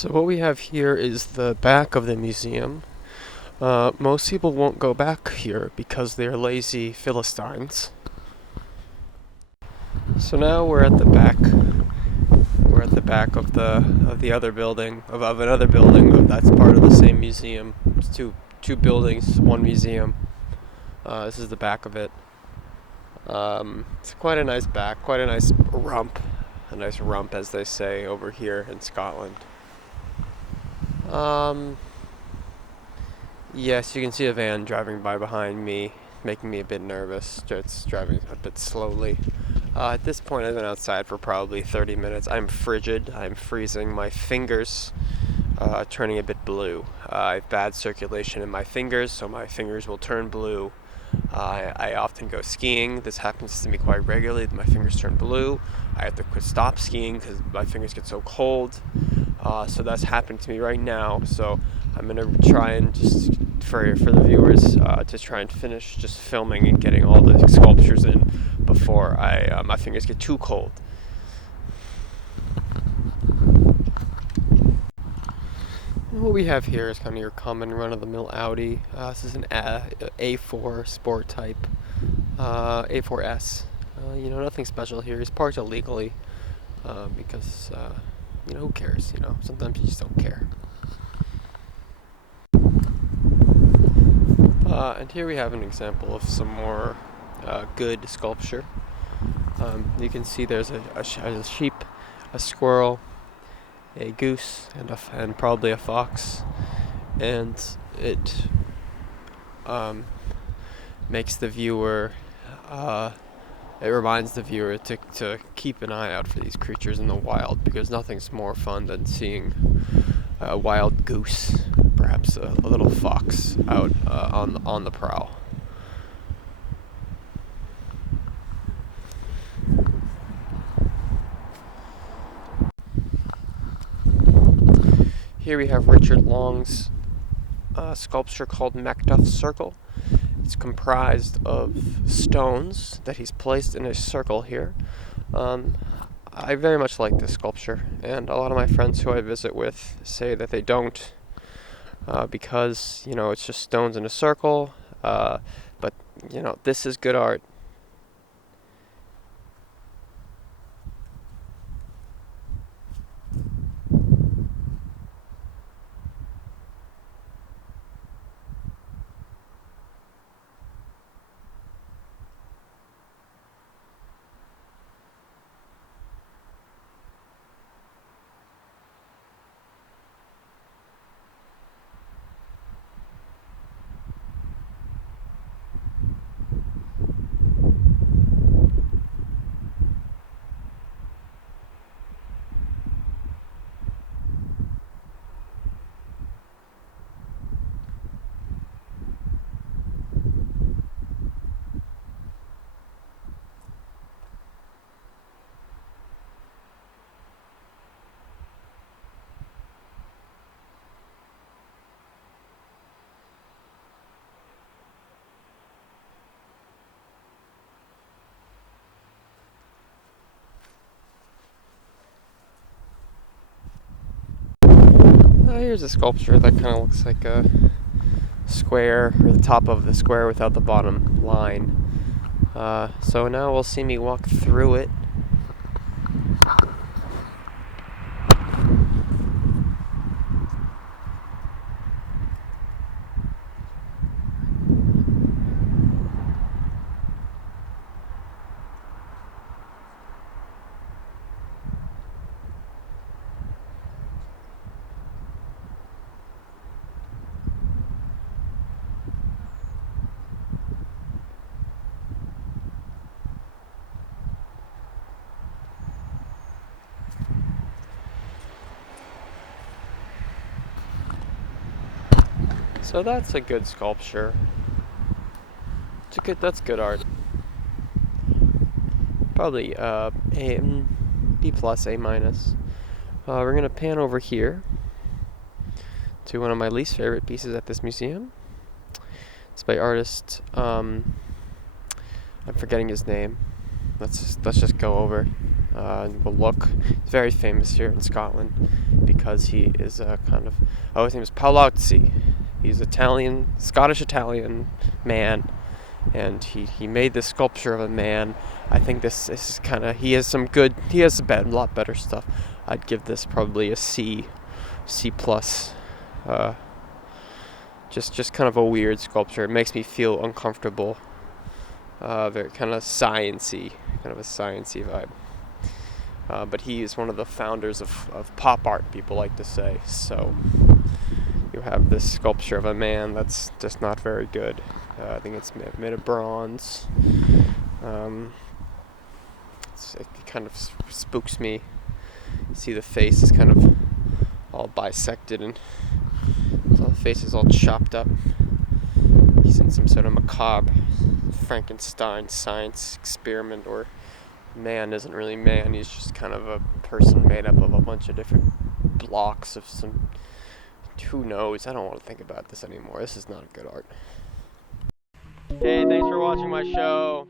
So what we have here is the back of the museum. Most people won't go back here because they're lazy Philistines. So now we're at the back. We're at the back of the other building of another building that's part of the same museum. It's two buildings, one museum. This is the back of it. It's quite a nice back, quite a nice rump, as they say over here in Scotland. Yes, you can see a van driving by behind me, making me a bit nervous. It's driving a bit slowly. At this point, I've been outside for probably 30 minutes. I'm frigid. I'm freezing. My fingers turning a bit blue. I have bad circulation in my fingers, so my fingers will turn blue. I often go skiing. This happens to me quite regularly. My fingers turn blue. I have to stop skiing because my fingers get so cold. So that's happened to me right now. So I'm gonna try and just for the viewers to try and finish just filming and getting all the sculptures in before my fingers get too cold. And what we have here is kind of your common run-of-the-mill Audi. This is an A4 Sport Type, A4S. Nothing special here. He's parked illegally because who cares? Sometimes you just don't care. And here we have an example of some more good sculpture. You can see there's a sheep, a squirrel, a goose, and probably a fox, and it makes the viewer. It reminds the viewer to keep an eye out for these creatures in the wild, because nothing's more fun than seeing a wild goose, perhaps a little fox out on the prowl. Here we have Richard Long's sculpture called Macduff's Circle. It's comprised of stones that he's placed in a circle here. I very much like this sculpture, and a lot of my friends who I visit with say that they don't, because it's just stones in a circle. But this is good art. Here's a sculpture that kind of looks like a square, or the top of the square without the bottom line. So now we'll see me walk through it. So that's a good sculpture. That's good art. Probably B plus, A minus. We're gonna pan over here to one of my least favorite pieces at this museum. It's by artist. I'm forgetting his name. Let's just go over. The look. He's very famous here in Scotland because he is a kind of, oh, his name is Outie. He's Italian, Scottish-Italian man, and he made this sculpture of a man. I think this is kind of, he has a lot better stuff. I'd give this probably a C plus. Just kind of a weird sculpture. It makes me feel uncomfortable. Very kind of sciencey, kind of a sciencey vibe. But he is one of the founders of pop art, people like to say. So you have this sculpture of a man that's just not very good. I think it's made of bronze. It kind of spooks me. You see the face is kind of all bisected and the face is all chopped up. He's in some sort of macabre Frankenstein science experiment, or man isn't really man, he's just kind of a person made up of a bunch of different blocks of some, who knows, I don't want to think about this anymore. This is not good art. Hey, thanks for watching my show.